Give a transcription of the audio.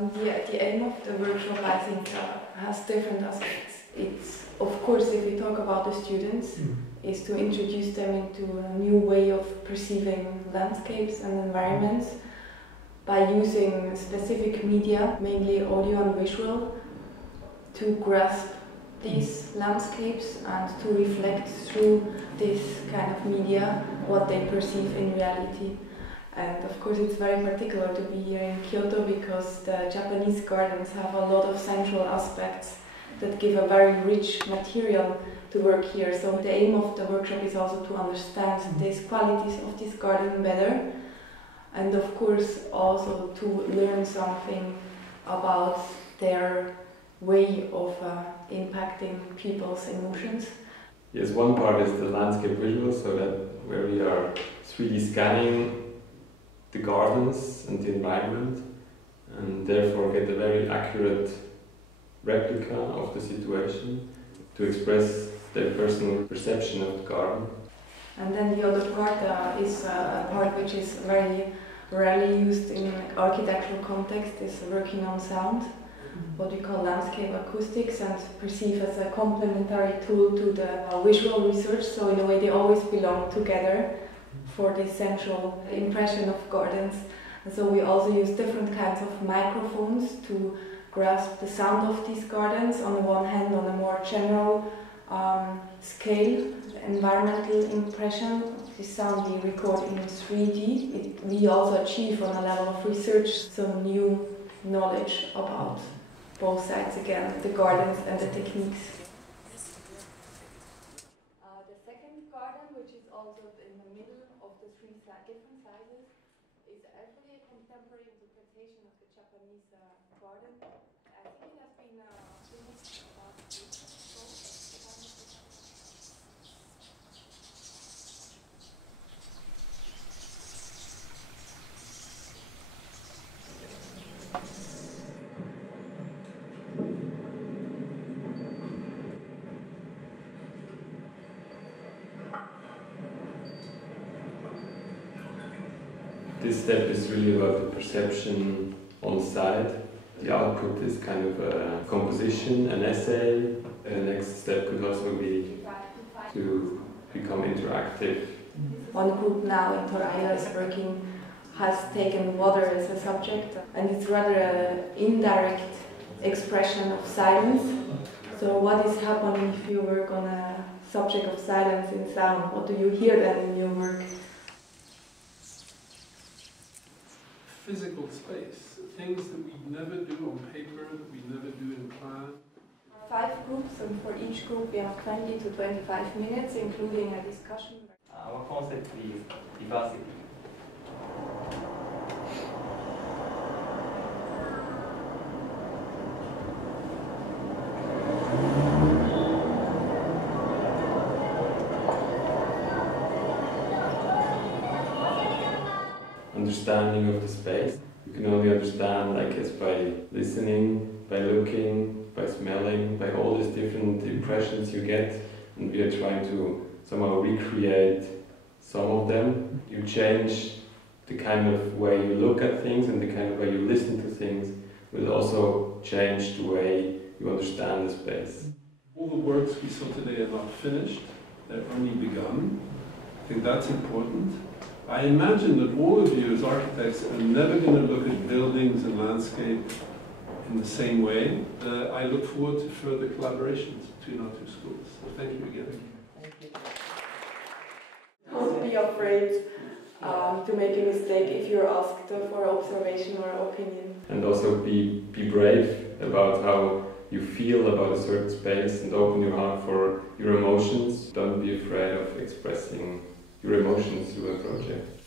The aim of the workshop, I think, has different aspects. It's, of course, if we talk about the students, is to introduce them into a new way of perceiving landscapes and environments by using specific media, mainly audio and visual, to grasp these landscapes and to reflect through this kind of media what they perceive in reality. And of course it's very particular to be here in Kyoto because the Japanese gardens have a lot of central aspects that give a very rich material to work here. So the aim of the workshop is also to understand these qualities of this garden better, and of course also to learn something about their way of impacting people's emotions. Yes, one part is the landscape visual, so that where we are 3D scanning the gardens and the environment, and therefore get a very accurate replica of the situation to express their personal perception of the garden. And then the other part is a part which is very rarely used in architectural context, is working on sound, what we call landscape acoustics, and perceive as a complementary tool to the visual research. So in a way they always belong together for the central impression of gardens. And so we also use different kinds of microphones to grasp the sound of these gardens. On the one hand, on a more general scale, environmental impression. This sound we record in 3D. We also achieve on a level of research some new knowledge about both sides again, the gardens and the techniques. The second garden, which is also in the middle of the three different sizes, is actually a contemporary interpretation of the Japanese garden. I think it has been finished about 8 years ago. This step is really about the perception on site. The output is kind of a composition, an essay. The next step could also be to become interactive. One group now in Toraya is working, has taken water as a subject, and it's rather an indirect expression of silence. So what is happening if you work on a subject of silence in sound? What do you hear then in your work? Physical space, things that we never do on paper, that we never do in plan. 5 groups, and for each group we have 20 to 25 minutes, including a discussion. Our concept is diversity. Understanding of the space. You can only understand, I guess, by listening, by looking, by smelling, by all these different impressions you get, and we are trying to somehow recreate some of them. You change the kind of way you look at things and the kind of way you listen to things will also change the way you understand the space. All the works we saw today are not finished, they're only begun. I think that's important. I imagine that all of you as architects are never going to look at buildings and landscape in the same way. I look forward to further collaborations between our 2 schools. So thank you again. Thank you. Don't be afraid to make a mistake if you're asked for observation or opinion. And also be brave about how you feel about a certain space and open your heart for your emotions. Don't be afraid of expressing your emotions through a project.